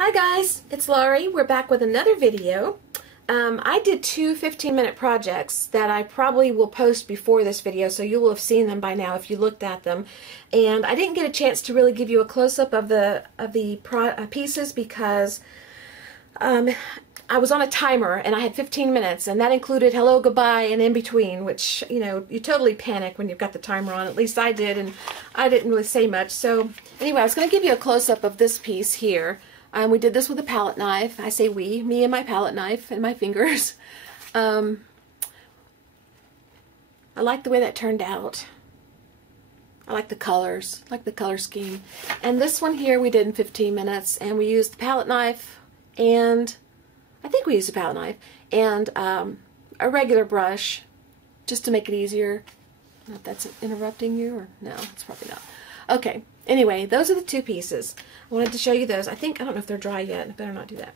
Hi guys, it's Laurie. We're back with another video. I did two 15-minute projects that I probably will post before this video, so you will have seen them by now if you looked at them. And I didn't get a chance to really give you a close-up of the pieces because I was on a timer and I had 15 minutes, and that included hello, goodbye, and in between, which, you know, you totally panic when you've got the timer on. At least I did, and I didn't really say much. So anyway, I was going to give you a close-up of this piece here. We did this with a palette knife. I say we, me and my palette knife and my fingers. I like the way that turned out. I like the colors, I like the color scheme. And this one here we did in 15 minutes, and we used the palette knife, and I think we used a palette knife, and a regular brush, just to make it easier. I don't know if that's interrupting you, or no, it's probably not. Okay, anyway, those are the two pieces. I wanted to show you those. I don't know if they're dry yet. I better not do that.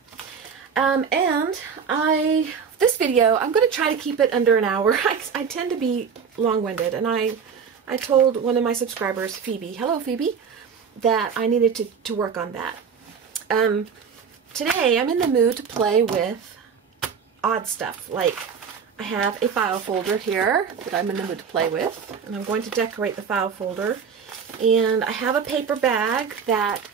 This video, I'm going to try to keep it under an hour. I tend to be long-winded, and I told one of my subscribers, Phoebe, hello Phoebe, that I needed to work on that. Today, I'm in the mood to play with odd stuff. Like, I have a file folder here that I'm in the mood to play with, and I'm going to decorate the file folder. And I have a paper bag that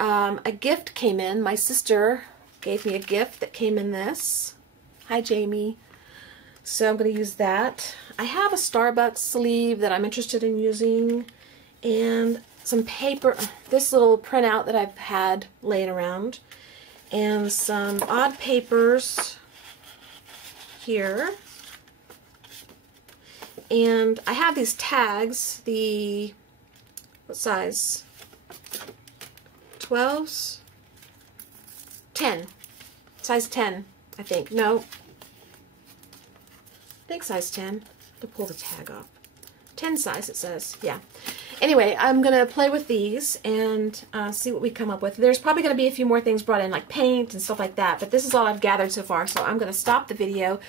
a gift came in. My sister gave me a gift that came in this. Hi, Jamie. So I'm going to use that. I have a Starbucks sleeve that I'm interested in using, and some paper, this little printout that I've had laying around, and some odd papers here. And I have these tags, what size? 12s? 10. Size 10, I think. No. I think size 10. To pull the tag off. 10 size, it says. Yeah. Anyway, I'm going to play with these and see what we come up with. There's probably going to be a few more things brought in, like paint and stuff like that, but this is all I've gathered so far, so I'm going to stop the video.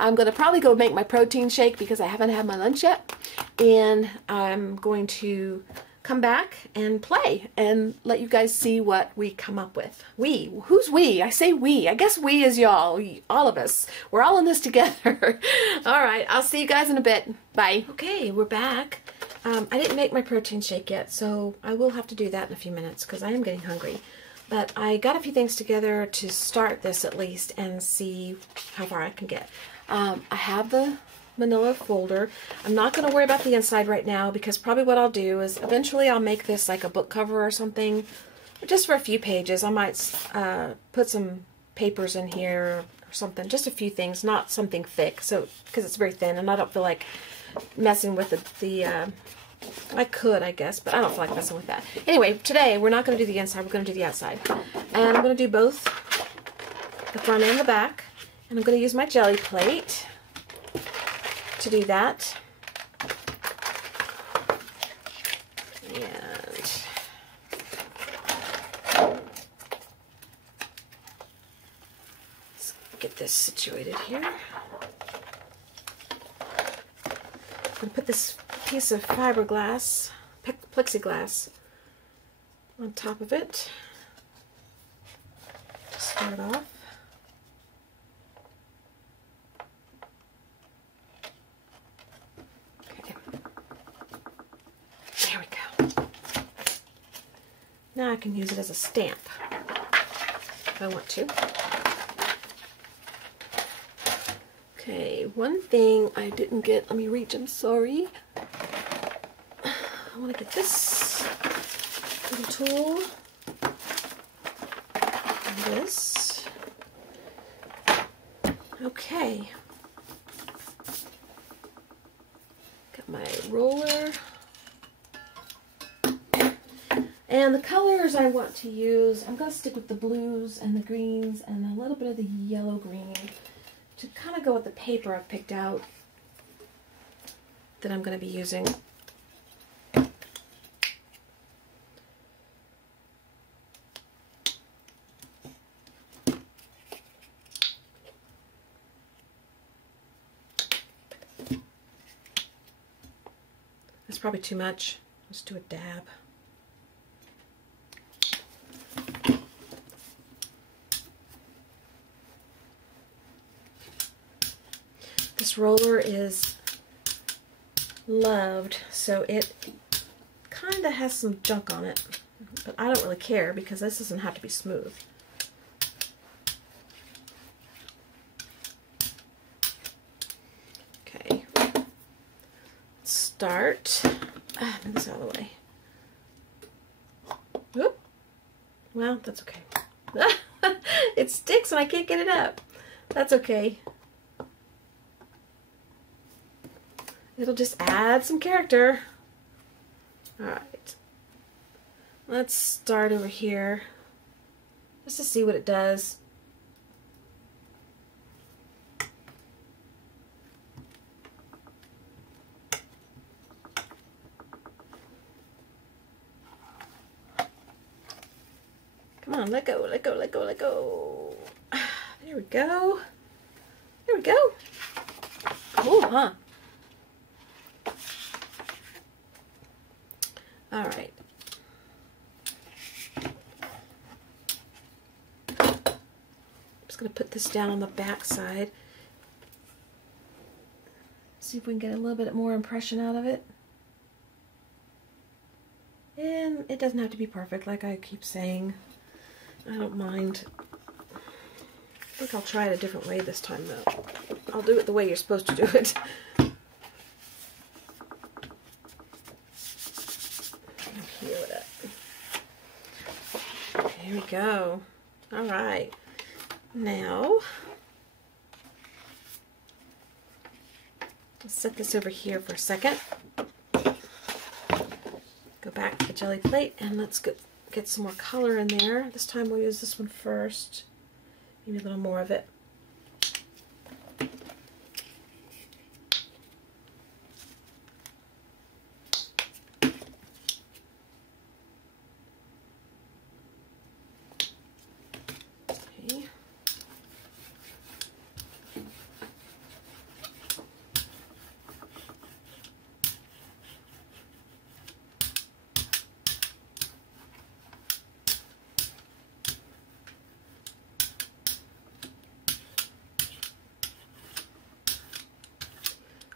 I'm going to probably go make my protein shake because I haven't had my lunch yet, and I'm going to come back and play and let you guys see what we come up with. We? Who's we? I say we. I guess we is y'all. All of us. We're all in this together. Alright, I'll see you guys in a bit. Bye. Okay, we're back. I didn't make my protein shake yet, so I will have to do that in a few minutes because I am getting hungry. But I got a few things together to start this at least and see how far I can get. I have the manila folder. I'm not going to worry about the inside right now because probably what I'll do is eventually I'll make this like a book cover or something, just for a few pages. I might put some papers in here or something, just a few things, not something thick, so because it's very thin and I don't feel like messing with I could, I guess, but I don't feel like messing with that. Anyway, today we're not going to do the inside, we're going to do the outside. And I'm going to do both the front and the back, and I'm going to use my jelly plate to do that. And let's get this situated here. I'm going to put this piece of fiberglass, plexiglass, on top of it to start off. Okay. There we go. Now I can use it as a stamp if I want to. Okay, one thing I didn't get, let me reach, I'm sorry. I want to get this little tool and this. Okay. Got my roller. And the colors I want to use, I'm going to stick with the blues and the greens and a little bit of the yellow-green to kind of go with the paper I've picked out that I'm going to be using. That's probably too much. Let's do a dab. this roller is loved, so it kind of has some junk on it, but I don't really care because this doesn't have to be smooth. Okay, let's start. Move this out of the way. Whoop. Well, that's okay. It sticks and I can't get it up. That's okay. It'll just add some character. Alright. Let's start over here just to see what it does. Come on, let go, let go, let go, let go. There we go. There we go. Cool, huh? All right. I'm just going to put this down on the back side. See if we can get a little bit more impression out of it. And it doesn't have to be perfect, like I keep saying. I don't mind. I think I'll try it a different way this time, though. I'll do it the way you're supposed to do it. Here we go. All right. Now, let's set this over here for a second. Go back to the jelly plate and let's get some more color in there. This time we'll use this one first. Maybe a little more of it.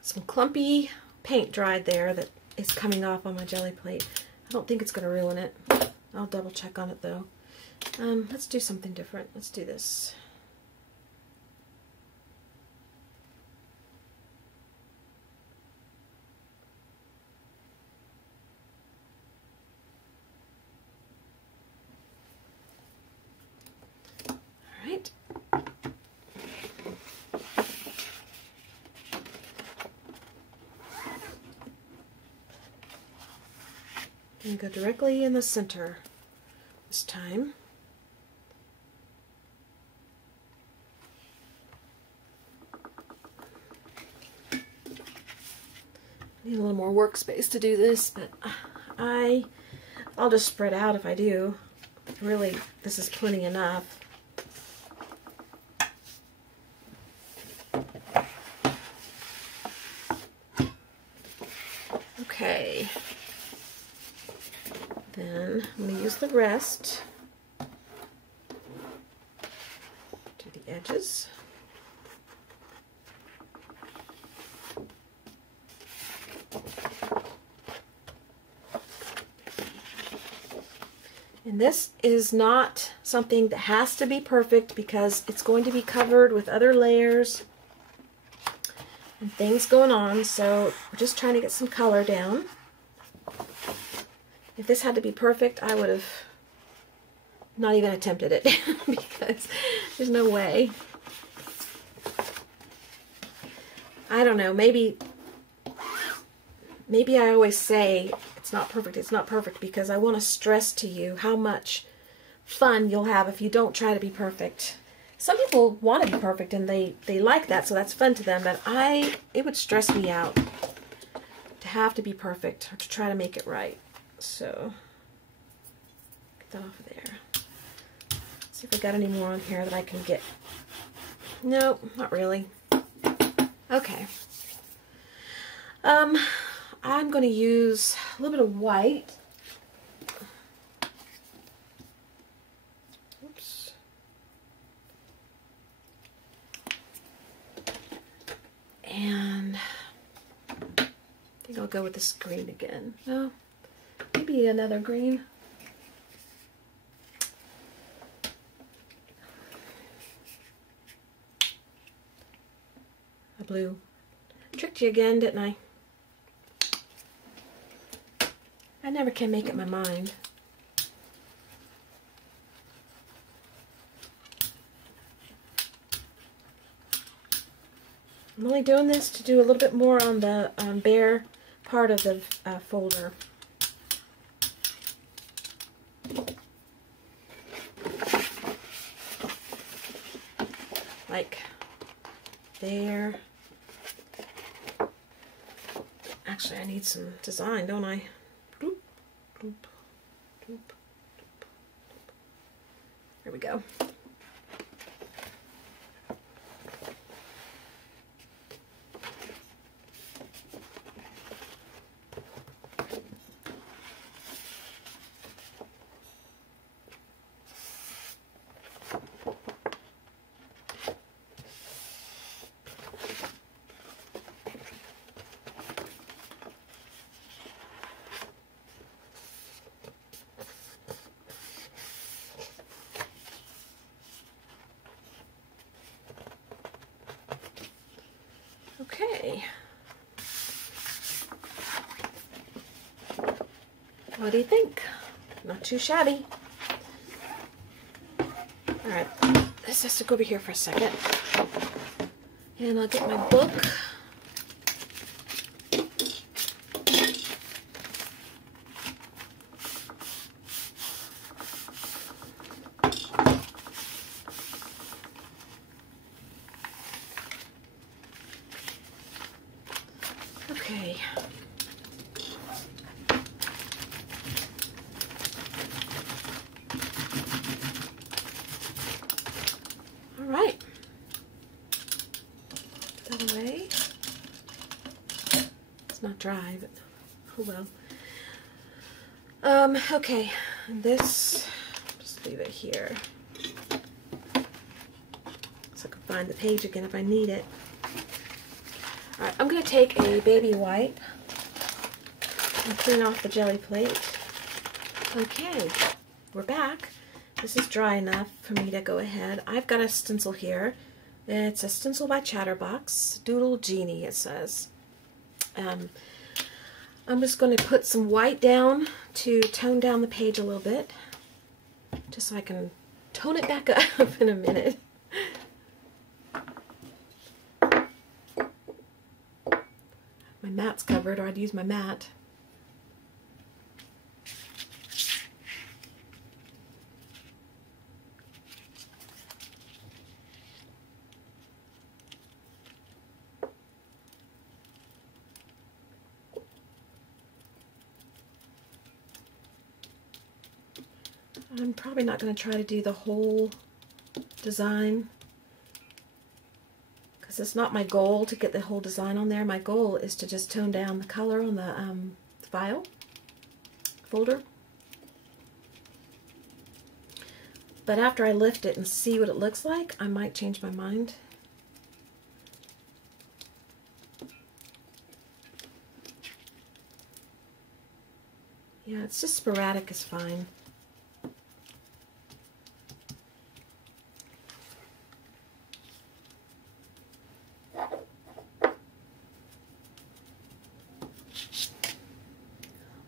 Some clumpy paint dried there that is coming off on my jelly plate. I don't think it's going to ruin it. I'll double check on it though. Let's do something different. Let's do this. All right. And go directly in the center this time. Need a little more workspace to do this, but I'll just spread out if I do. Really, this is plenty enough. Okay. Then I'm going to use the rest to the edges. And this is not something that has to be perfect because it's going to be covered with other layers and things going on, so we're just trying to get some color down. If this had to be perfect, I would have not even attempted it because there's no way. I don't know, maybe I always say it's not perfect because I want to stress to you how much fun you'll have if you don't try to be perfect. Some people want to be perfect and they like that, so that's fun to them, but it would stress me out to have to be perfect or to try to make it right. So, get that off of there. Let's see if I got any more on here that I can get. Nope, not really. Okay. I'm going to use a little bit of white. Oops. And I think I'll go with this green again. No, maybe another green. A blue. Tricked you again, didn't I? I never can make up my mind. I'm only doing this to do a little bit more on the bare part of the folder. Like there. Actually, I need some design, don't I? Doop, doop, doop, doop. There we go. Okay. What do you think? Not too shabby. Alright, this has to go over here for a second. And I'll get my book. Okay. All right. Put that away. It's not dry, but oh well. Okay. This, just leave it here. So I can find the page again if I need it. Alright, I'm going to take a baby wipe and clean off the jelly plate. Okay, we're back. This is dry enough for me to go ahead. I've got a stencil here. It's a stencil by Chatterbox. Doodle Genie, it says. I'm just going to put some white down to tone down the page a little bit. Just so I can tone it back up in a minute. My mat's covered, or I'd use my mat. I'm probably not going to try to do the whole design, because it's not my goal to get the whole design on there. My goal is to just tone down the color on the file folder. But after I lift it and see what it looks like, I might change my mind. Yeah, it's just sporadic is fine.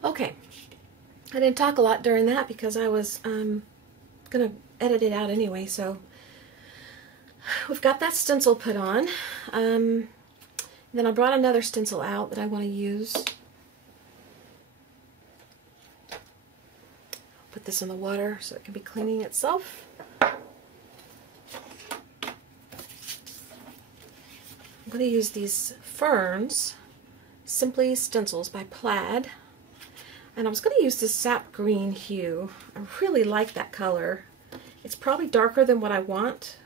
Okay, I didn't talk a lot during that because I was going to edit it out anyway, so we've got that stencil put on. Then I brought another stencil out that I want to use. Put this in the water so it can be cleaning itself. I'm going to use these Ferns Simply Stencils by Plaid. And I was going to use this sap green hue. I really like that color. It's probably darker than what I want,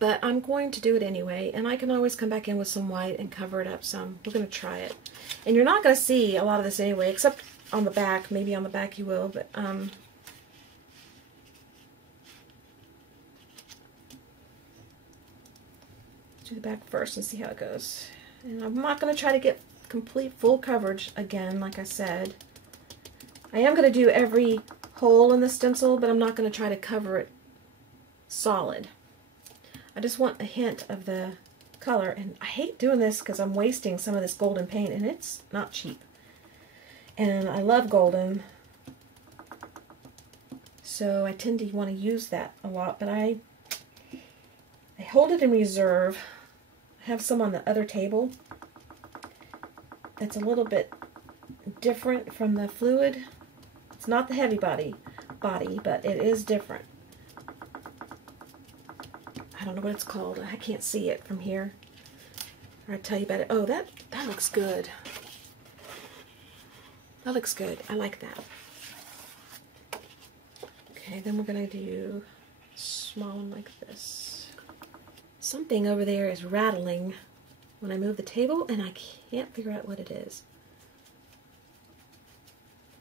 but I'm going to do it anyway, and I can always come back in with some white and cover it up some. We're going to try it. And you're not going to see a lot of this anyway, except on the back. Maybe on the back you will, but do the back first and see how it goes. And I'm not going to try to get complete full coverage again, like I said. I am going to do every hole in the stencil, but I'm not going to try to cover it solid. I just want a hint of the color, and I hate doing this because I'm wasting some of this golden paint, and it's not cheap. And I love golden, so I tend to want to use that a lot, but I hold it in reserve. I have some on the other table that's a little bit different from the fluid. It's not the heavy body, but it is different. I don't know what it's called. I can't see it from here. I'll tell you about it. Oh, that looks good. That looks good. I like that. Okay, then we're going to do a small one like this. Something over there is rattling when I move the table, and I can't figure out what it is.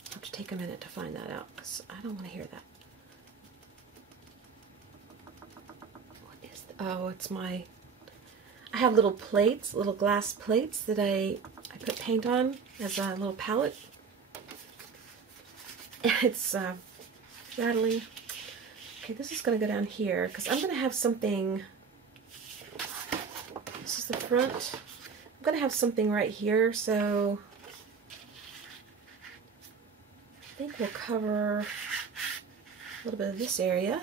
I'll have to take a minute to find that out, because I don't want to hear that. Oh, it's my, I have little plates, little glass plates that I put paint on as a little palette. It's rattling. Okay, this is going to go down here because I'm going to have something, this is the front. I'm going to have something right here, so I think we'll cover a little bit of this area.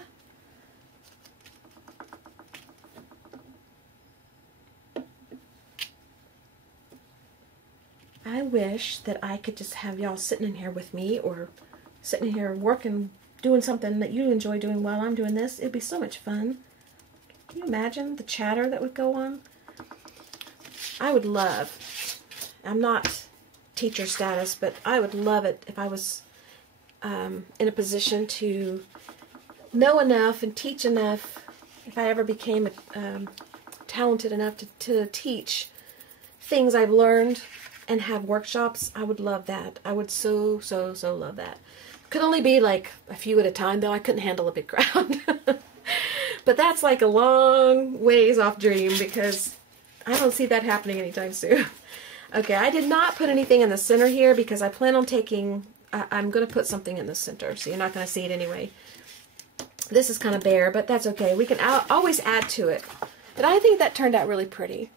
I wish that I could just have y'all sitting in here with me, or sitting in here working, doing something that you enjoy doing while I'm doing this. It'd be so much fun. Can you imagine the chatter that would go on? I would love, I'm not teacher status, but I would love it if I was in a position to know enough and teach enough, if I ever became talented enough to teach things I've learned and have workshops. I would love that. I would so love that. Could only be like a few at a time, though. I couldn't handle a big crowd. But that's like a long ways off dream, because I don't see that happening anytime soon. Okay, I did not put anything in the center here because I plan on taking, I'm going to put something in the center, so you're not going to see it anyway. This is kind of bare, but that's okay. We can always add to it. But I think that turned out really pretty.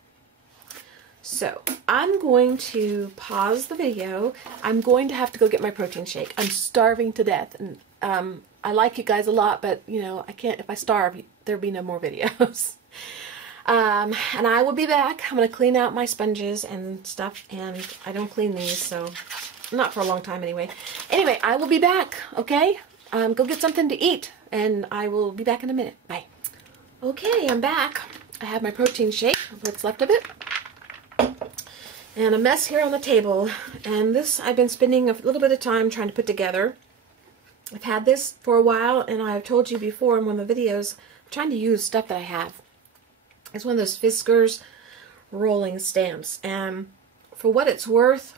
So, I'm going to pause the video. I'm going to have to go get my protein shake. I'm starving to death. And I like you guys a lot, but, you know, I can't, if I starve, there'll be no more videos. And I will be back. I'm going to clean out my sponges and stuff, and I don't clean these, so not for a long time anyway. Anyway, I will be back, okay? Go get something to eat, and I will be back in a minute. Bye. Okay, I'm back. I have my protein shake, what's left of it. And a mess here on the table, and this I've been spending a little bit of time trying to put together. I've had this for a while, and I've told you before in one of the videos, I'm trying to use stuff that I have. It's one of those Fiskars rolling stamps, and for what it's worth,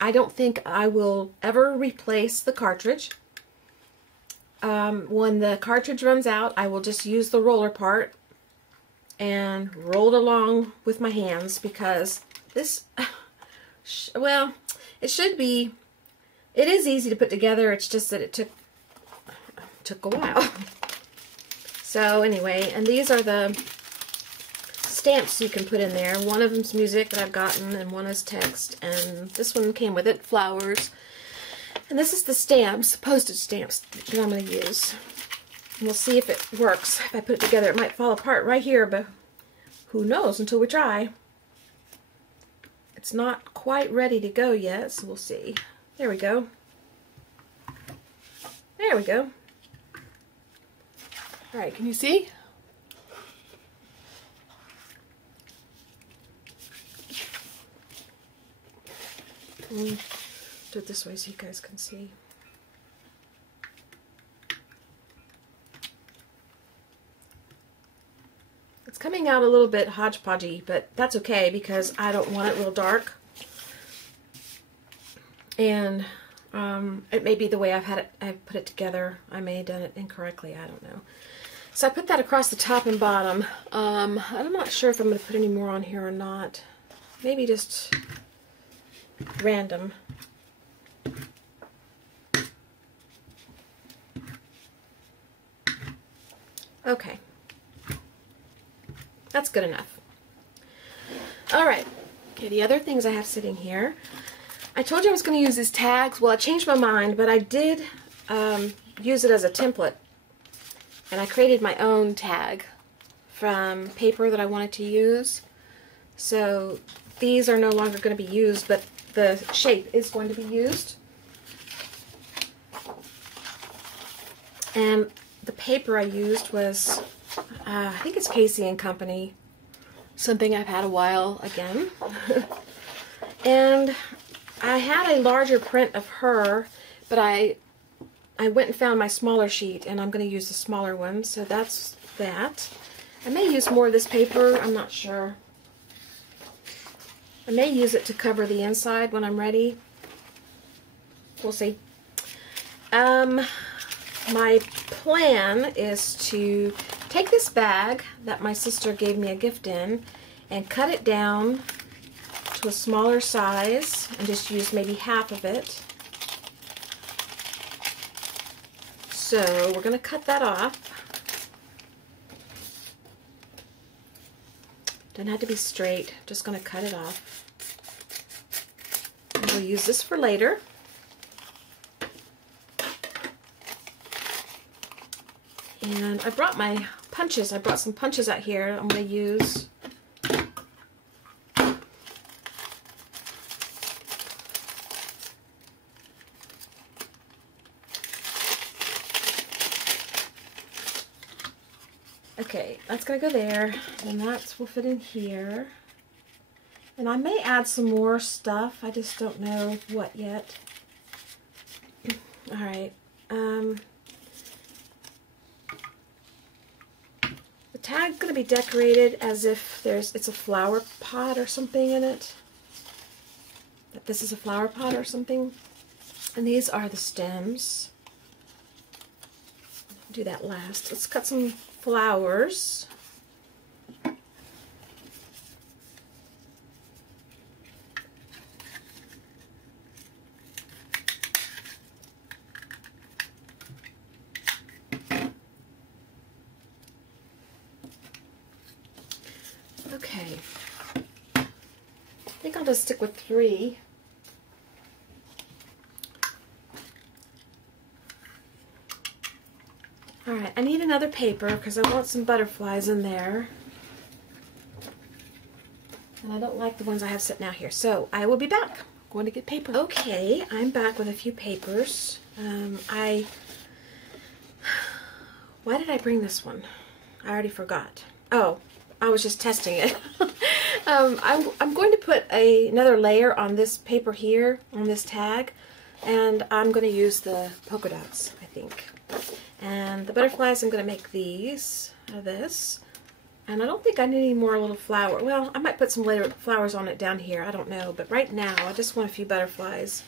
I don't think I will ever replace the cartridge. When the cartridge runs out, I will just use the roller part and roll it along with my hands, because this, well, it should be, it is easy to put together, it's just that it took a while. So anyway, and these are the stamps you can put in there. One of them's music that I've gotten, and one is text, and this one came with it, flowers. And this is the stamps, postage stamps, that I'm going to use. And we'll see if it works. If I put it together, it might fall apart right here, but who knows until we try. It's not quite ready to go yet, so we'll see. There we go. There we go. Alright, can you see? Do it this way so you guys can see. It's coming out a little bit hodgepodgey, but that's okay because I don't want it real dark. And it may be the way I've put it together. I may have done it incorrectly, I don't know. So I put that across the top and bottom. I'm not sure if I'm going to put any more on here or not. Maybe just random. Okay. That's good enough. Alright. Okay, the other things I have sitting here. I told you I was going to use these tags. Well, I changed my mind, but I did use it as a template. And I created my own tag from paper that I wanted to use. So these are no longer going to be used, but the shape is going to be used. And the paper I used was, I think it's Casey and Company. Something I've had a while again. And I had a larger print of her, but I went and found my smaller sheet, and I'm going to use the smaller one, so that's that. I may use more of this paper, I'm not sure. I may use it to cover the inside when I'm ready. We'll see. My plan is to take this bag that my sister gave me a gift in and cut it down to a smaller size and just use maybe half of it. So we're going to cut that off. Doesn't have to be straight, just going to cut it off. And we'll use this for later. And I brought my punches. I brought some punches out here I'm going to use. Okay, that's going to go there, and that will fit in here. And I may add some more stuff. I just don't know what yet. Alright. The tag's going to be decorated as if it's a flower pot or something in it. That this is a flower pot or something. And these are the stems. Do that last. Let's cut some flowers. Okay. I think I'll just stick with 3. Alright, I need another paper because I want some butterflies in there. And I don't like the ones I have sitting out here. So I will be back. I'm going to get paper. Okay, I'm back with a few papers. Why did I bring this one? I already forgot. Oh, I was just testing it. I'm going to put another layer on this paper here, on this tag. And I'm going to use the polka dots, I think. And the butterflies, I'm going to make these out of this. And I don't think I need any more little flower. Well, I might put some later flowers on it down here. I don't know. But right now, I just want a few butterflies.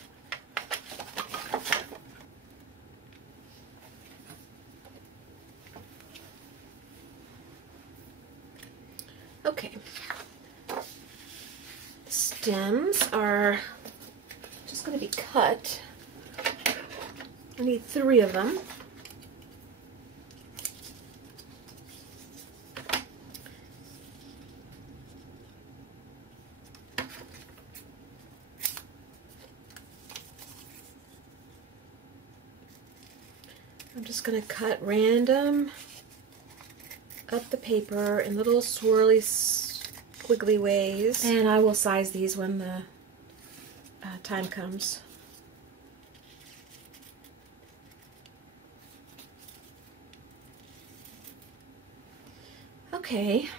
Okay. The stems are just going to be cut. I need 3 of them. I'm just going to cut random up the paper in little swirly, squiggly ways. And I will size these when the time comes. Okay.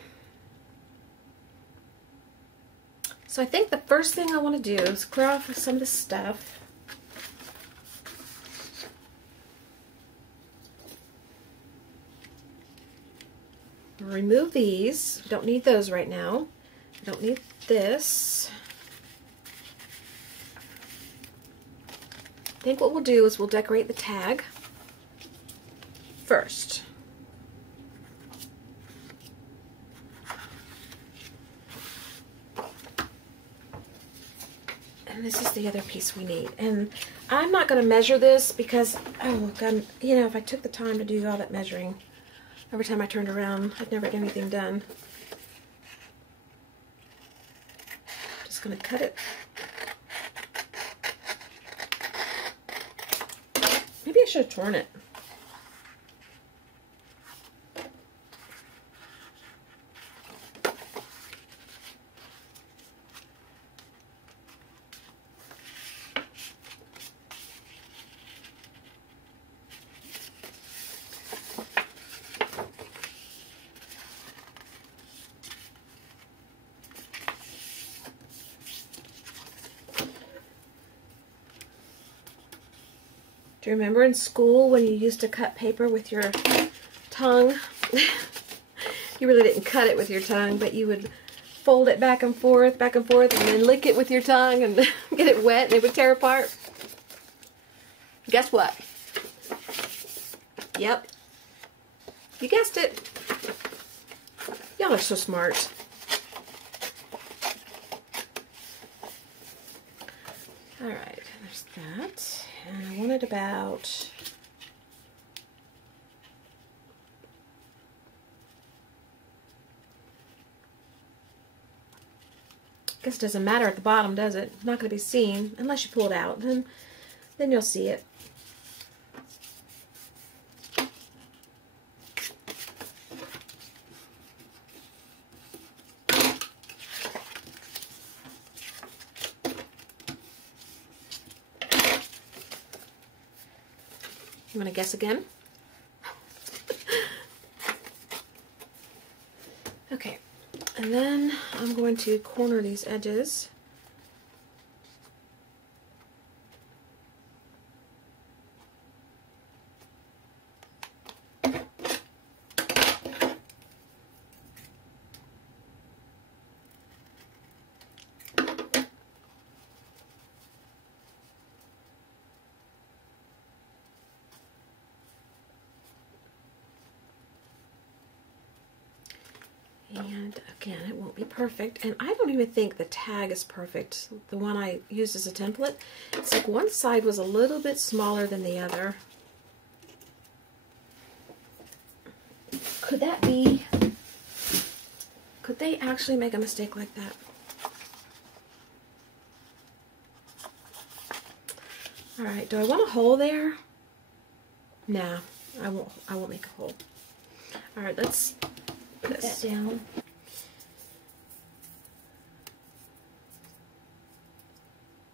So I think the first thing I want to do is clear off some of this stuff. Remove these. Don't need those right now. Don't need this. I think what we'll do is we'll decorate the tag first. And this is the other piece we need. And I'm not going to measure this because, oh God, you know, if I took the time to do all that measuring, every time I turned around, I'd never get anything done. Just going to cut it. Maybe I should have torn it. Do you remember in school when you used to cut paper with your tongue? You really didn't cut it with your tongue, but you would fold it back and forth, and then lick it with your tongue and get it wet and it would tear apart. Guess what? Yep. You guessed it. Y'all are so smart. Alright, there's that. And I wanted about... I guess it doesn't matter at the bottom, does it? It's not going to be seen unless you pull it out. Then you'll see it. You want to guess again? Okay, and then I'm going to corner these edges. And again, it won't be perfect. And I don't even think the tag is perfect. The one I used as a template. It's like one side was a little bit smaller than the other. Could that be... Could they actually make a mistake like that? Alright, do I want a hole there? Nah, I won't make a hole. Alright, let's put that down.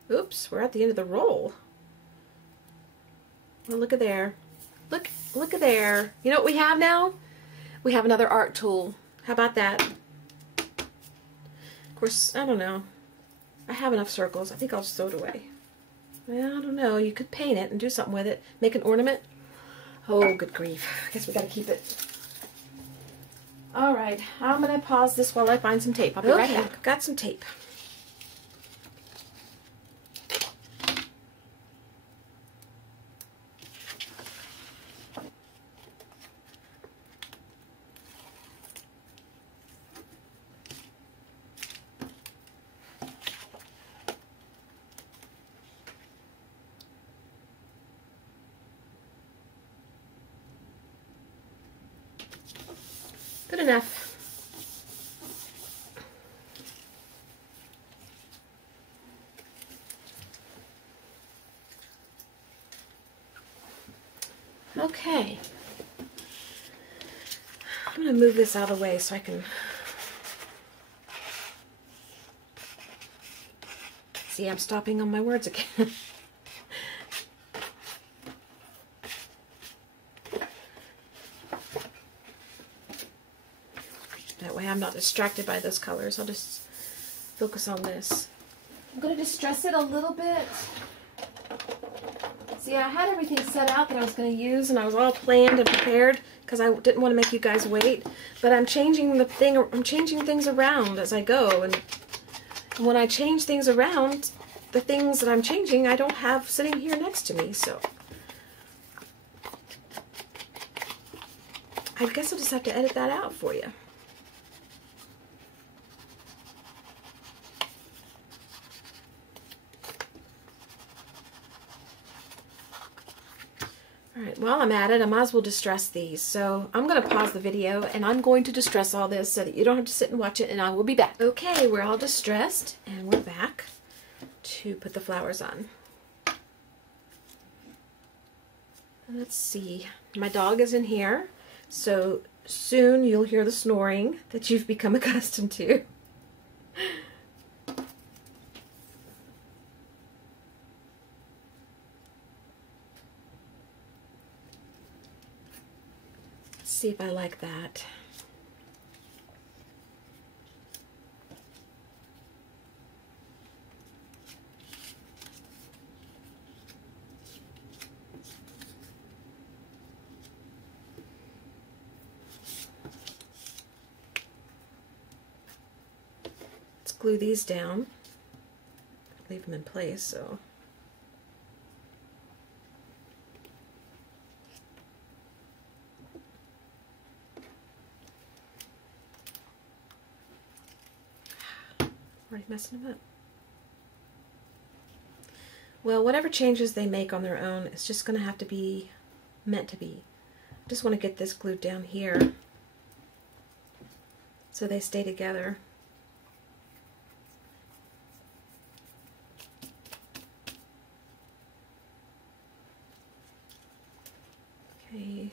Oops, we're at the end of the roll. Well, look at there. Look at there. You know what we have now? We have another art tool. How about that? Of course, I don't know. I have enough circles. I think I'll just throw it away. Well, I don't know. You could paint it and do something with it. Make an ornament. Oh, good grief. I guess we gotta keep it. Alright, I'm gonna pause this while I find some tape. I'll be right back. I've got some tape. Good enough. Okay. I'm going to move this out of the way so I can see I'm stopping on my words again. That way I'm not distracted by those colors. I'll just focus on this. I'm going to distress it a little bit. See, I had everything set out that I was going to use, and I was all planned and prepared because I didn't want to make you guys wait. But I'm changing things around as I go, and when I change things around, the things that I'm changing I don't have sitting here next to me. So I guess I'll just have to edit that out for you. while I'm at it, I might as well distress these. So I'm going to pause the video and I'm going to distress all this so that you don't have to sit and watch it, and I will be back. Okay, we're all distressed and we're back to put the flowers on. Let's see. My dog is in here, so soon you'll hear the snoring that you've become accustomed to. See if I like that. Let's glue these down. Leave them in place, so. Already messing them up. Well, whatever changes they make on their own, it's just going to have to be meant to be. I just want to get this glued down here so they stay together. Okay.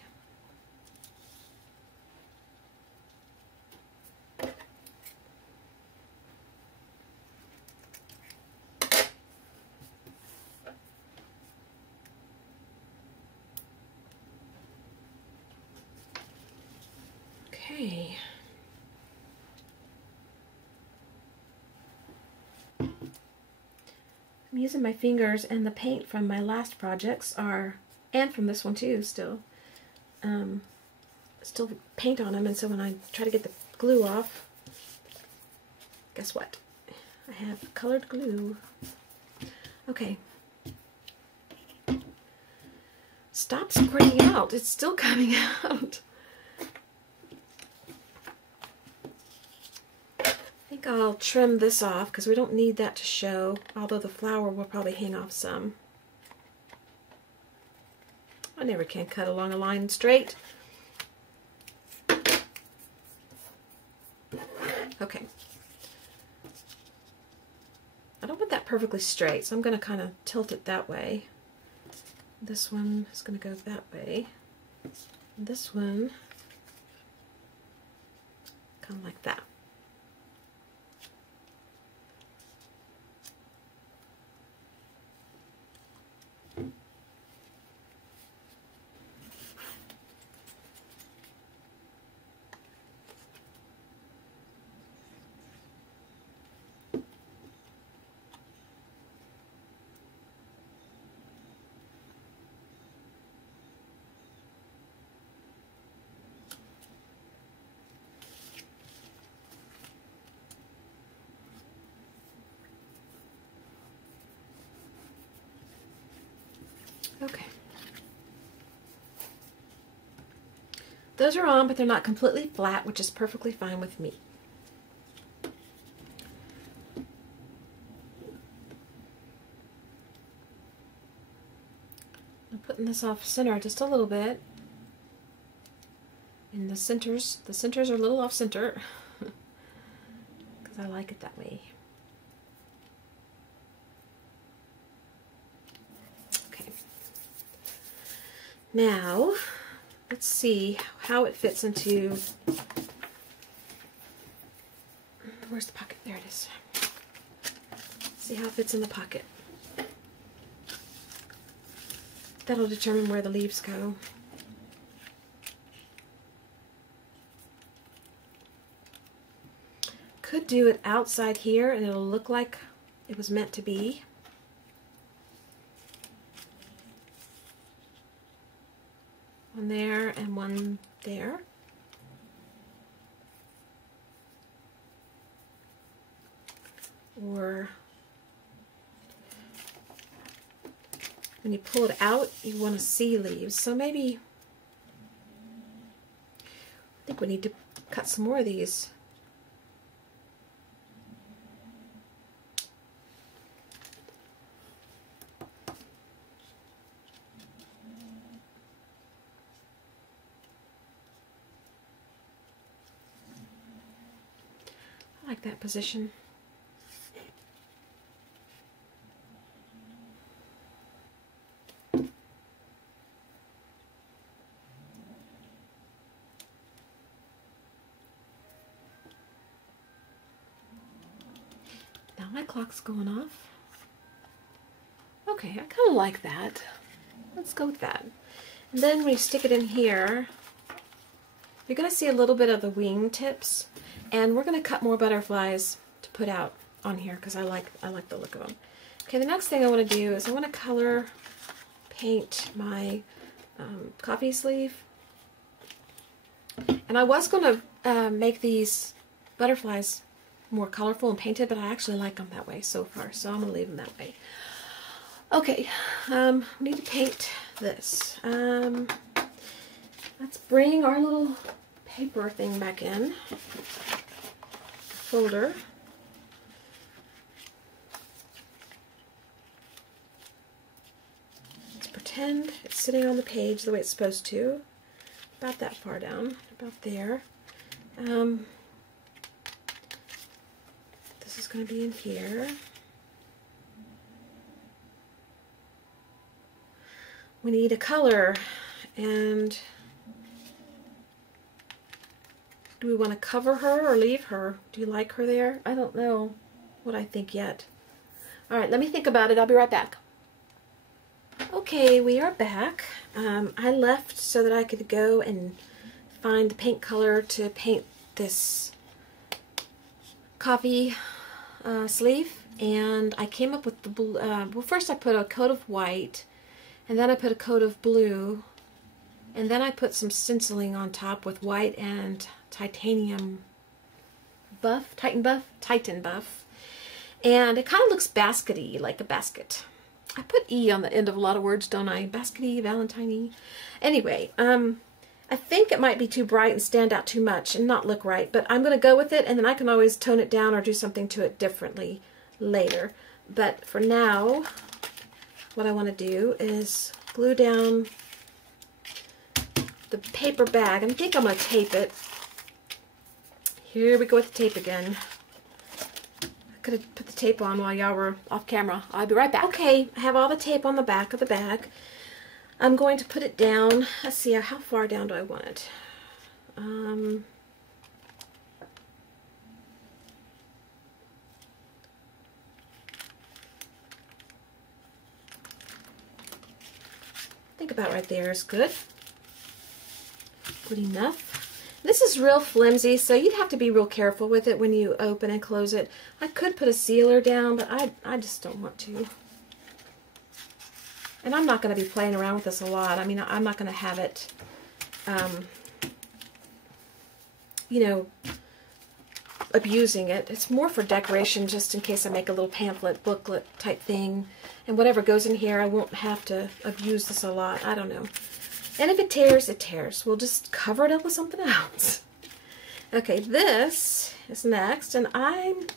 Okay. I'm using my fingers, and the paint from my last projects are, and from this one too, still paint on them, and so when I try to get the glue off, guess what? I have colored glue. Okay. Stop squirting out. It's still coming out. I think I'll trim this off because we don't need that to show, although the flower will probably hang off some. I never can cut along a line straight. Okay. I don't want that perfectly straight, so I'm going to kind of tilt it that way. This one is going to go that way. This one, kind of like that. Okay. Those are on, but they're not completely flat, which is perfectly fine with me. I'm putting this off center just a little bit. And the centers are a little off center because I like it that way. Now, let's see how it fits into, where's the pocket? There it is. See how it fits in the pocket. That'll determine where the leaves go. Could do it outside here and it'll look like it was meant to be. One there and one there. Or when you pull it out, you want to see leaves. So maybe, I think we need to cut some more of these. like that position. Now my clock's going off. Okay, I kind of like that. Let's go with that. And then when you stick it in here, you're going to see a little bit of the wing tips, and we're going to cut more butterflies to put out on here because I like the look of them. Okay, the next thing I want to do is I want to color paint my coffee sleeve. And I was going to make these butterflies more colorful and painted, but I actually like them that way so far, so I'm going to leave them that way. Okay, we need to paint this. Let's bring our little paper thing back in. Folder. Let's pretend it's sitting on the page the way it's supposed to. About that far down, about there. This is going to be in here. We need a color, and do we want to cover her or leave her? Do you like her there? I don't know what I think yet. Alright, let me think about it. I'll be right back. Okay, we are back. I left so that I could go and find the paint color to paint this coffee sleeve, and I came up with the blue. Well, first I put a coat of white, and then I put a coat of blue, and then I put some stenciling on top with white and titanium buff, Titan buff, and it kind of looks baskety, like a basket. I put E on the end of a lot of words, don't I? Baskety, Valentine-y. Anyway, I think it might be too bright and stand out too much and not look right, but I'm going to go with it, and then I can always tone it down or do something to it differently later. But for now, what I want to do is glue down the paper bag, and I think I'm going to tape it. Here we go with the tape again. I could have put the tape on while y'all were off camera. I'll be right back. Okay, I have all the tape on the back of the bag. I'm going to put it down. Let's see, how far down do I want it? I think about right there is good. Good enough. This is real flimsy, so you'd have to be real careful with it when you open and close it. I could put a sealer down, but I just don't want to. And I'm not going to be playing around with this a lot. I mean, I'm not going to have it, you know, abusing it. It's more for decoration, just in case I make a little pamphlet, booklet type thing. And whatever goes in here, I won't have to abuse this a lot. I don't know. And if it tears, it tears. We'll just cover it up with something else. Okay, this is next, and I'm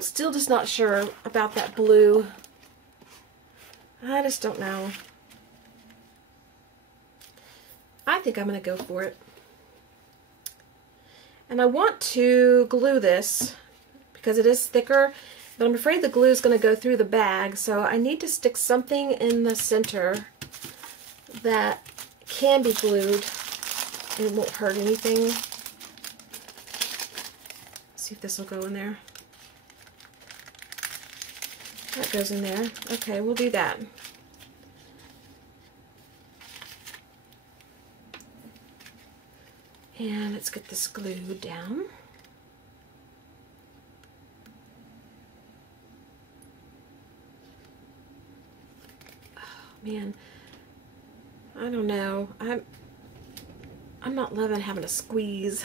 still just not sure about that blue. I just don't know. I think I'm going to go for it. And I want to glue this because it is thicker, but I'm afraid the glue is going to go through the bag, so I need to stick something in the center that can be glued and it won't hurt anything. Let's see if this will go in there. That goes in there. Okay, we'll do that. And let's get this glued down. Oh, man. I don't know. I'm not loving having to squeeze.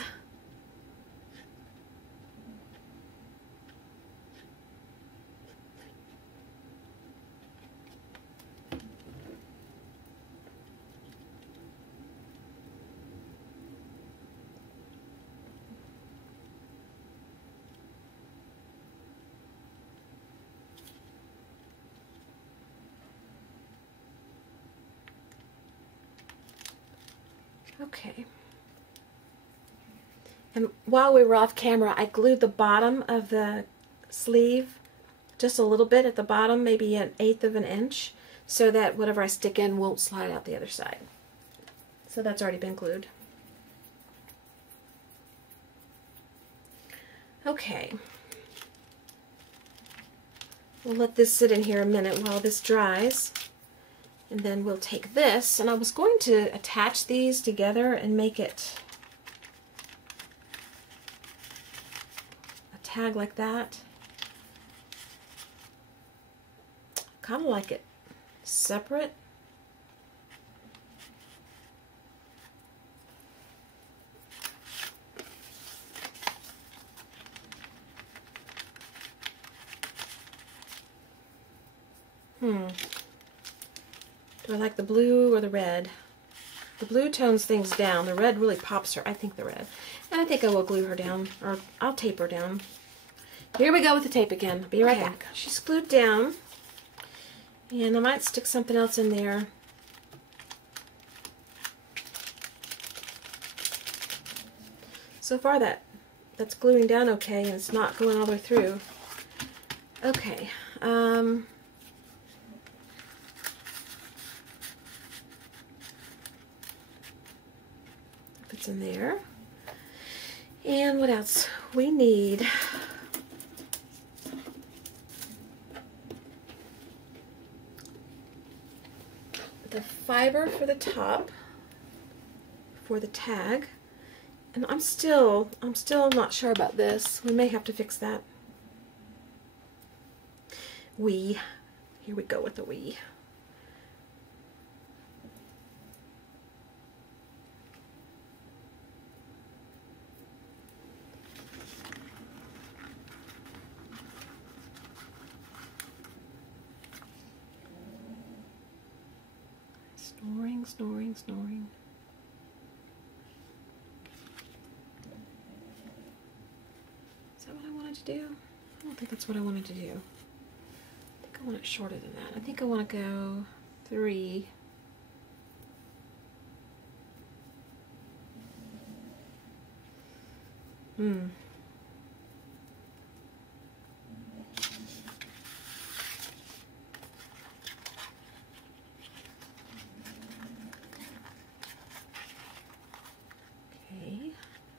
Okay. And while we were off camera, I glued the bottom of the sleeve just a little bit at the bottom, maybe 1/8 of an inch, so that whatever I stick in won't slide out the other side. So that's already been glued. Okay. We'll let this sit in here a minute while this dries. And then we'll take this, and I was going to attach these together and make it a tag like that. Kind of like it separate. Do I like the blue or the red? The blue tones things down. The red really pops her. I think the red. And I think I will glue her down, or I'll tape her down. Here we go with the tape again. I'll be right back. She's glued down. And I might stick something else in there. So far that's gluing down okay, and it's not going all the way through. Okay. It's in there. And what else? We need the fiber for the top for the tag. And I'm still not sure about this. We may have to fix that. Here we go with the we. Snoring, snoring, snoring. Is that what I wanted to do? I don't think that's what I wanted to do. I think I want it shorter than that. I think I want to go 3.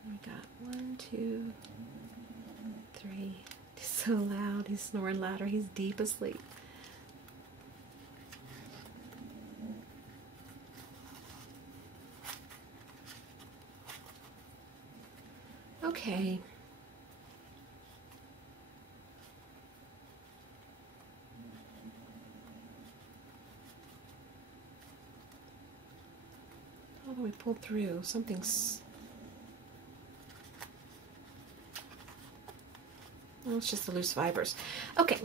We got 1, 2, 3. He's so loud. He's snoring louder. He's deep asleep. Okay. How do we pull through? Something's... Well, it's just the loose fibers. Okay.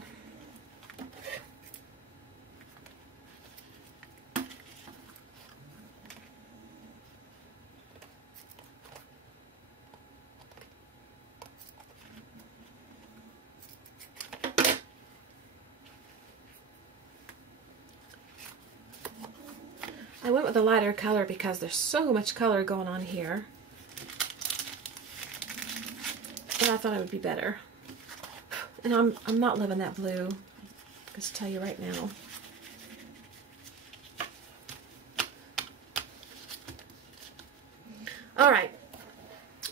I went with a lighter color because there's so much color going on here. But I thought it would be better. And I'm not loving that blue. I'll just tell you right now. Alright.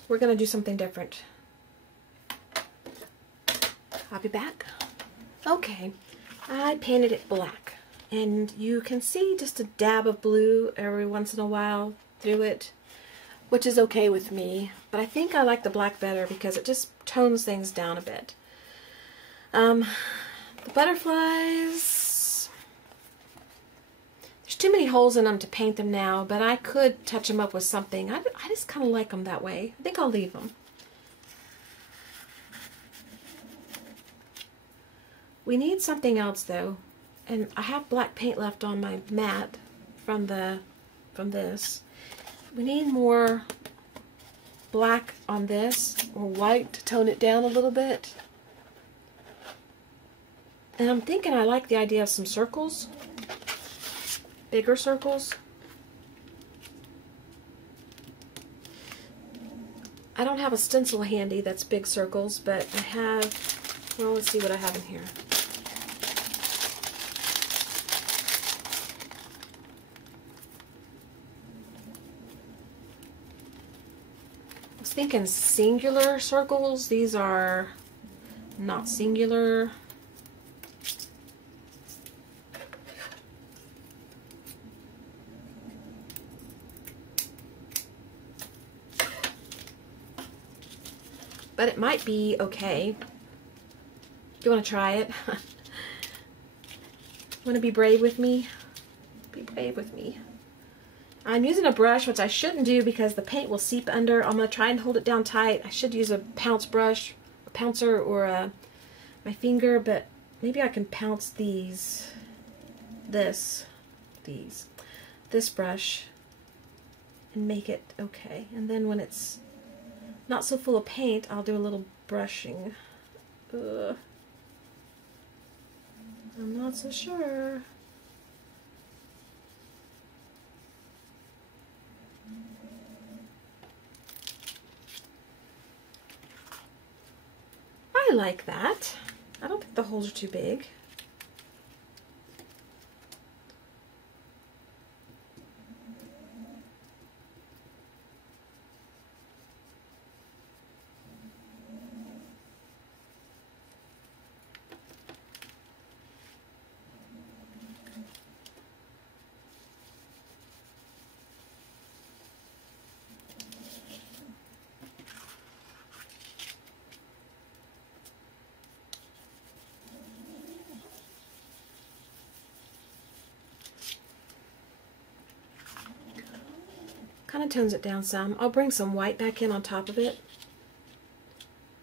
We're going to do something different. I'll be back. Okay. I painted it black. And you can see just a dab of blue every once in a while through it, which is okay with me. But I think I like the black better because it just tones things down a bit. The butterflies, there's too many holes in them to paint them now, but I could touch them up with something. I just kind of like them that way. I think I'll leave them. We need something else though. And I have black paint left on my mat from this. We need more black on this, or white to tone it down a little bit. And I'm thinking I like the idea of some circles, bigger circles. I don't have a stencil handy that's big circles, but I have, well, let's see what I have in here. I was thinking singular circles. These are not singular. But it might be okay. Do you want to try it? Want to be brave with me? Be brave with me. I'm using a brush, which I shouldn't do because the paint will seep under. I'm going to try and hold it down tight. I should use a pounce brush, a pouncer, or my finger, but maybe I can pounce this brush and make it okay. And then when it's not so full of paint, I'll do a little brushing. I'm not so sure. I like that. I don't think the holes are too big. Kind of tones it down some. I'll bring some white back in on top of it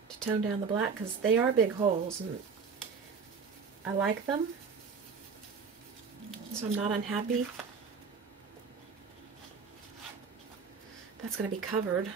to tone down the black because they are big holes and I like them, so I'm not unhappy. That's going to be covered.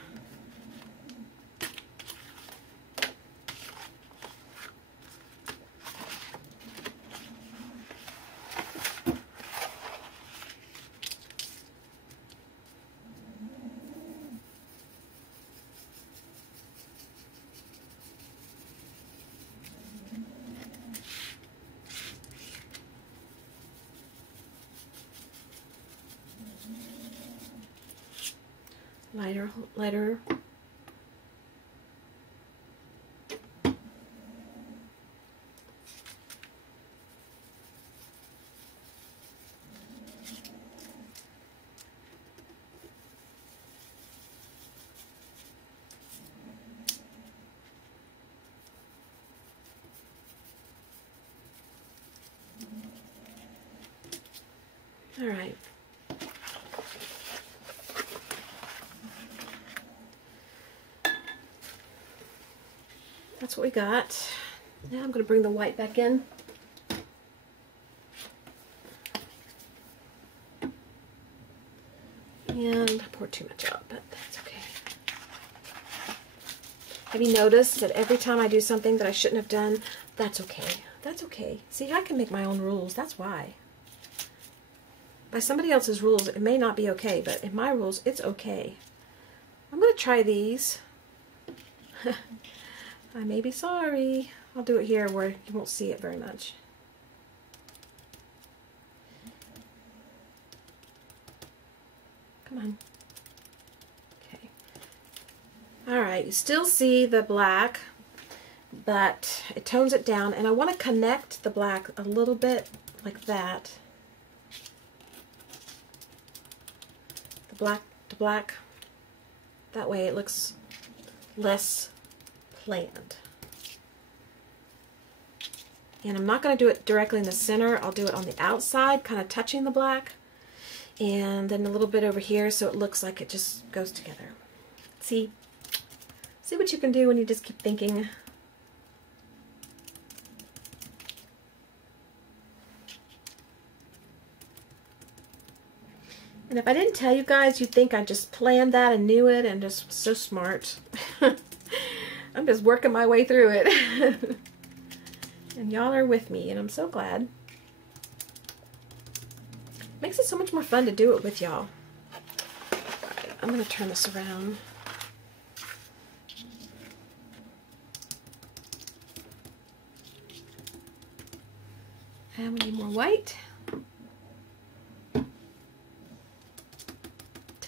Lighter. All right. That's what we got. Now I'm going to bring the white back in. And I poured too much out, but that's okay. Have you noticed that every time I do something that I shouldn't have done, that's okay. That's okay. See, I can make my own rules. That's why. By somebody else's rules, it may not be okay, but in my rules, it's okay. I'm going to try these. I may be sorry. I'll do it here where you won't see it very much. Come on. Okay. Alright, you still see the black, but it tones it down, and I want to connect the black a little bit like that. The black to black. That way it looks less planned. And I'm not going to do it directly in the center. I'll do it on the outside, kind of touching the black, and then a little bit over here so it looks like it just goes together. See what you can do when you just keep thinking. And if I didn't tell you guys, you'd think I just planned that and knew it and just was so smart. I'm just working my way through it. And y'all are with me, and I'm so glad. Makes it so much more fun to do it with y'all. Alright, I'm going to turn this around. And we need more white to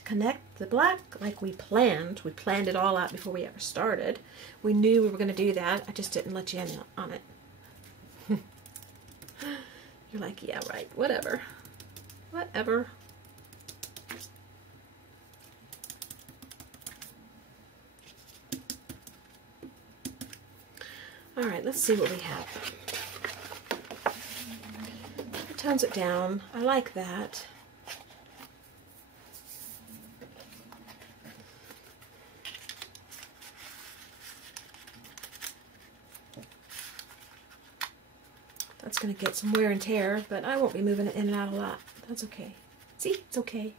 connect the black like we planned. We planned it all out before we ever started. We knew we were going to do that. I just didn't let you in on it. You're like, yeah, right, whatever. Whatever. All right, let's see what we have. It tones it down. I like that. That's going to get some wear and tear, but I won't be moving it in and out a lot. That's okay. See, it's okay.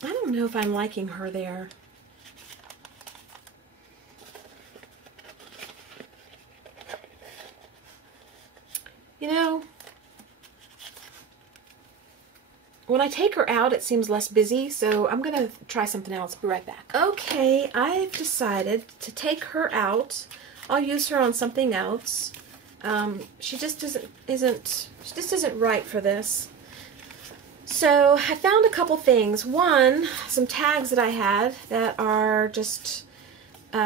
I don't know if I'm liking her there. You know, when I take her out, it seems less busy, so I'm going to try something else. Be right back. Okay, I've decided to take her out. I'll use her on something else. She just isn't right for this. So I found a couple things. One, some tags that I had that are just, what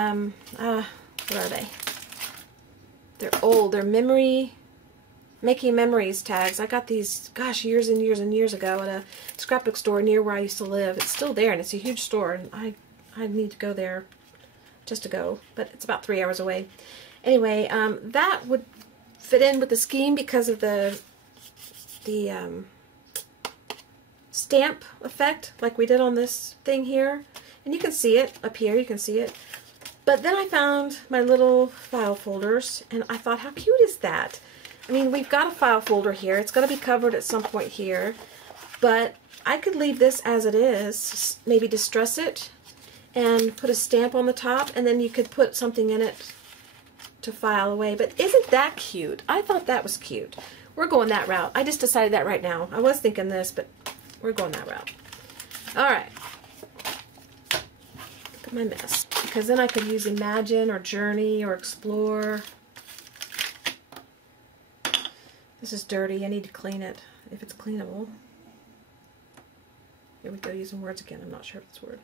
are they? They're old. They're Making Memories tags. I got these, gosh, years and years and years ago at a scrapbook store near where I used to live. It's still there, and it's a huge store, and I need to go there just to go, but it's about 3 hours away. Anyway, that would fit in with the scheme because of the stamp effect like we did on this thing here. And you can see it up here, you can see it. But then I found my little file folders, and I thought, how cute is that? I mean, we've got a file folder here. It's going to be covered at some point here, but I could leave this as it is, maybe distress it, and put a stamp on the top, and then you could put something in it to file away. But isn't that cute? I thought that was cute. We're going that route. I just decided that right now. I was thinking this, but we're going that route. All right. Look at my mess. Because then I could use Imagine or Journey or Explore. This is dirty. I need to clean it if it's cleanable. Here we go, using words again. I'm not sure if it's a word.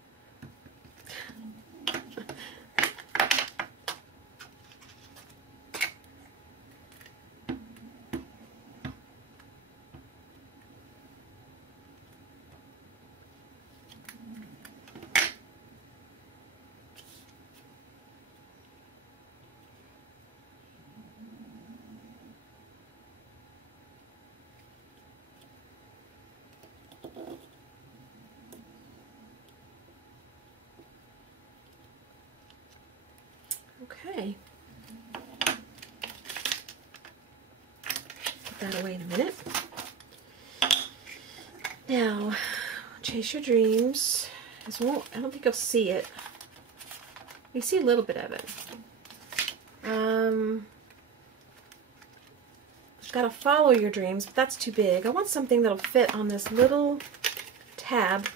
Okay. Put that away in a minute. Now, Chase Your Dreams. I don't think you'll see it. You see a little bit of it. Got to Follow Your Dreams, but that's too big. I want something that'll fit on this little tab.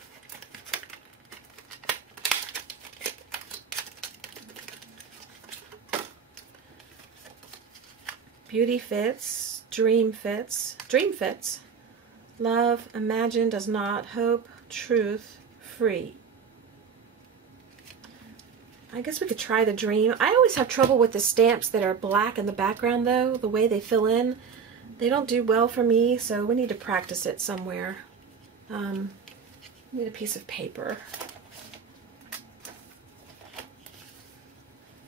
Beauty fits, dream fits, dream fits. Love, imagine, does not, hope, truth, free. I guess we could try the dream. I always have trouble with the stamps that are black in the background though, the way they fill in. They don't do well for me, so we need to practice it somewhere. Need a piece of paper.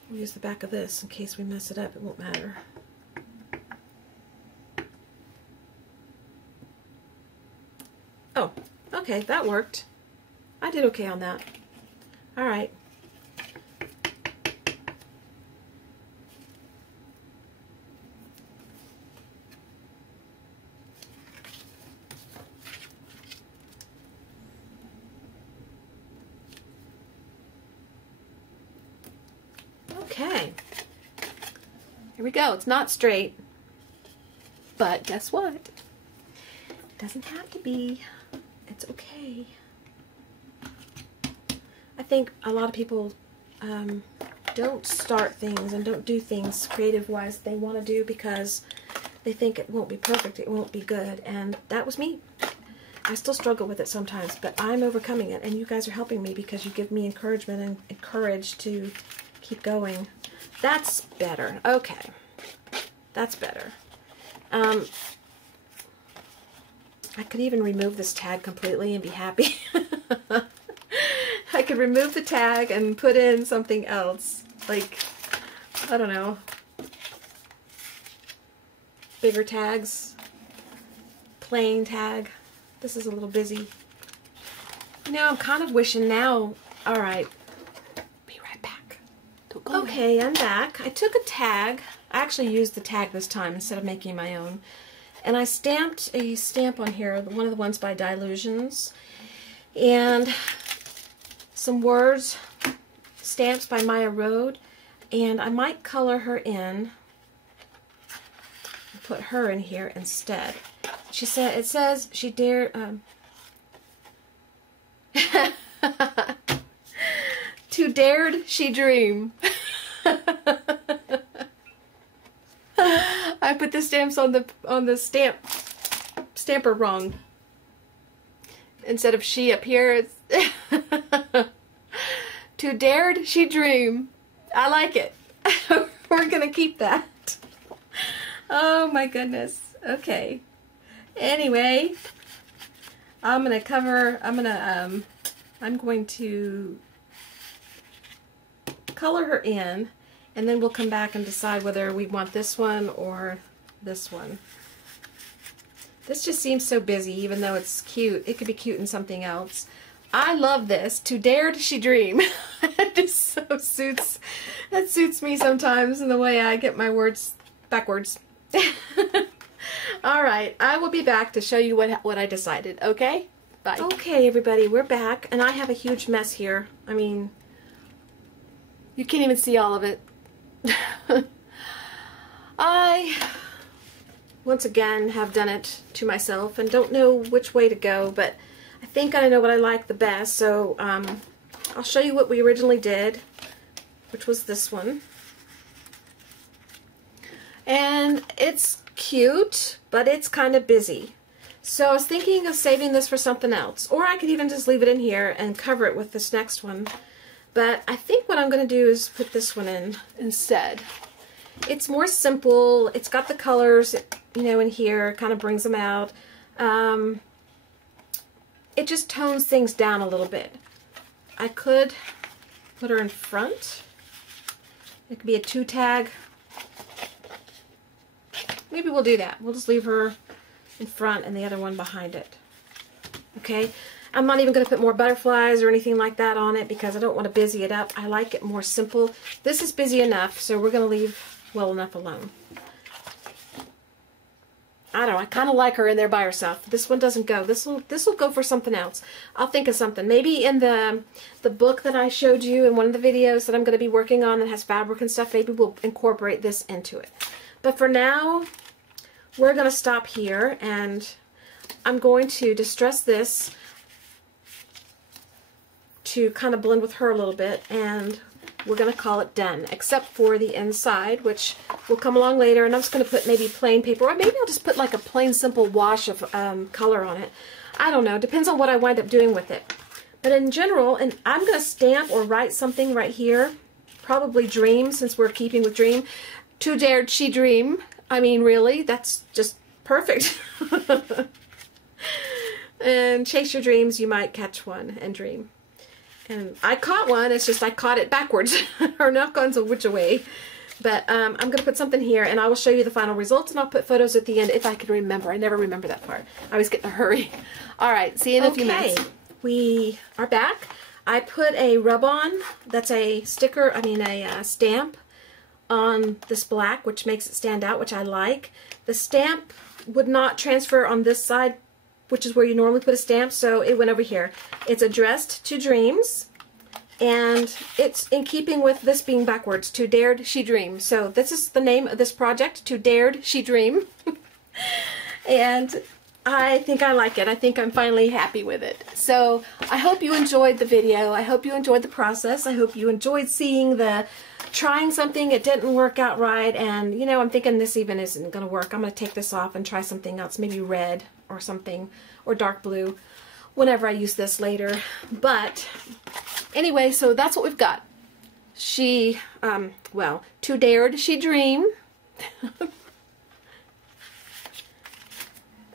We'll use the back of this in case we mess it up, it won't matter. Oh, okay, that worked. I did okay on that. All right. Okay. Here we go. It's not straight, but guess what? It doesn't have to be. It's okay. I think a lot of people don't start things and don't do things creative-wise they want to do because they think it won't be perfect, it won't be good, and that was me. I still struggle with it sometimes, but I'm overcoming it, and you guys are helping me because you give me encouragement and courage to keep going. That's better. Okay. That's better. I could even remove this tag completely and be happy. I could remove the tag and put in something else. Like, I don't know. Bigger tags. Plain tag. This is a little busy. You know, I'm kind of wishing now... Alright. Be right back. Don't go away. I'm back. I took a tag. I actually used the tag this time instead of making my own. And I stamped a stamp on here, one of the ones by Dylusions. And some words, stamps by Maya Road. And I might color her in. Put her in here instead. She said, it says she dared, to dared she dream. I put the stamps on the stamper wrong. Instead of she up here, it's to dared she dream. I like it. We're gonna keep that. Oh my goodness. Okay. Anyway, I'm going to color her in, and then we'll come back and decide whether we want this one or this one. This just seems so busy, even though it's cute. It could be cute in something else. I love this. To dared she dream. It just so suits, that suits me sometimes in the way I get my words backwards. Alright, I will be back to show you what I decided, okay? Bye. Okay, everybody, we're back, and I have a huge mess here. I mean, you can't even see all of it. I, once again, have done it to myself and don't know which way to go, but I think I know what I like the best, so I'll show you what we originally did, which was this one. And it's cute, but it's kind of busy. So I was thinking of saving this for something else. Or I could even just leave it in here and cover it with this next one. But I think what I'm going to do is put this one in instead. It's more simple. It's got the colors, you know, in here. Kind of brings them out. It just tones things down a little bit. I could put her in front. It could be a 2-tag. Maybe we'll do that. We'll just leave her in front and the other one behind it. Okay? I'm not even going to put more butterflies or anything like that on it because I don't want to busy it up. I like it more simple. This is busy enough, so we're going to leave well enough alone. I don't know. I kind of like her in there by herself. This one doesn't go. This will go for something else. I'll think of something. Maybe in the book that I showed you in one of the videos that I'm going to be working on that has fabric and stuff, maybe we'll incorporate this into it. But for now, we're going to stop here, and I'm going to distress this to kind of blend with her a little bit, and we're going to call it done, except for the inside, which will come along later, and I'm just going to put maybe plain paper, or maybe I'll just put like a plain simple wash of color on it. I don't know. Depends on what I wind up doing with it. But in general, and I'm going to stamp or write something right here, probably dream, since we're keeping with dream. To dared she dream. I mean, really, that's just perfect. And chase your dreams, you might catch one and dream. And I caught one, it's just I caught it backwards, or not gone so which way. But I'm going to put something here, and I will show you the final results, and I'll put photos at the end if I can remember. I never remember that part. I always get in a hurry. Alright, see you in a few minutes. We are back. I put a rub-on, that's a sticker, a stamp, on this black, which makes it stand out, which I like. The stamp would not transfer on this side, which is where you normally put a stamp, so it went over here. It's addressed to dreams, and it's in keeping with this being backwards, To Dared She Dream. So this is the name of this project, To Dared She Dream. And I think I like it. I think I'm finally happy with it. So I hope you enjoyed the video. I hope you enjoyed the process. I hope you enjoyed seeing the trying something, it didn't work out right, and you know, I'm thinking this even isn't going to work. I'm going to take this off and try something else, maybe red or something, or dark blue, whenever I use this later. But anyway, so that's what we've got. She, well, to dared she dream.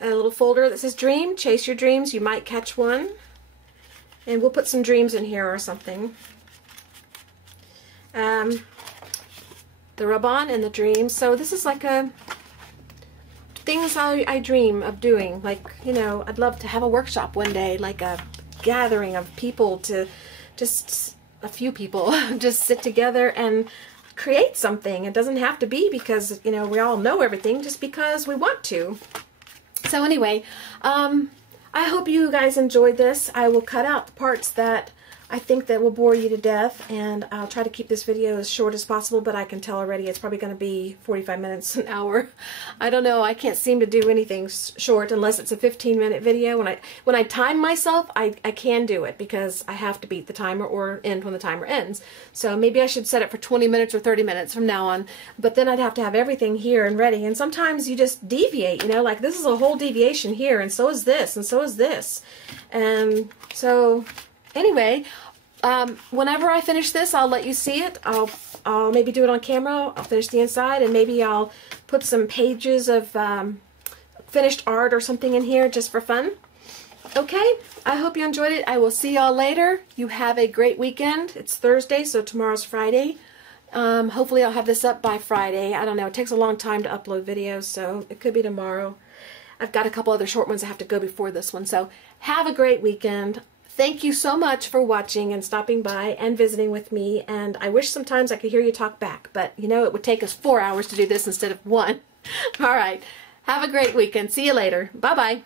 A little folder that says dream, chase your dreams, you might catch one. And we'll put some dreams in here or something. The rub-on and the dreams. So this is like a things I dream of doing. Like, you know, I'd love to have a workshop one day, like a gathering of people, to just a few people just sit together and create something. It doesn't have to be because, you know, we all know everything, just because we want to. So anyway, I hope you guys enjoyed this. I will cut out the parts that I think that will bore you to death, and I'll try to keep this video as short as possible, but I can tell already it's probably going to be 45 minutes, an hour. I don't know. I can't seem to do anything short unless it's a 15-minute video. When I time myself, I can do it because I have to beat the timer or end when the timer ends. So maybe I should set it for 20 minutes or 30 minutes from now on, but then I'd have to have everything here and ready, and sometimes you just deviate, you know, like this is a whole deviation here, and so is this, and so is this. And so anyway, whenever I finish this, I'll let you see it. I'll maybe do it on camera. I'll finish the inside, and maybe I'll put some pages of finished art or something in here just for fun. Okay, I hope you enjoyed it. I will see y'all later. You have a great weekend. It's Thursday, so tomorrow's Friday. Hopefully I'll have this up by Friday. I don't know. It takes a long time to upload videos, so it could be tomorrow. I've got a couple other short ones that have to go before this one. So have a great weekend. Thank you so much for watching and stopping by and visiting with me, and I wish sometimes I could hear you talk back, but you know, it would take us 4 hours to do this instead of 1. All right, have a great weekend. See you later. Bye-bye.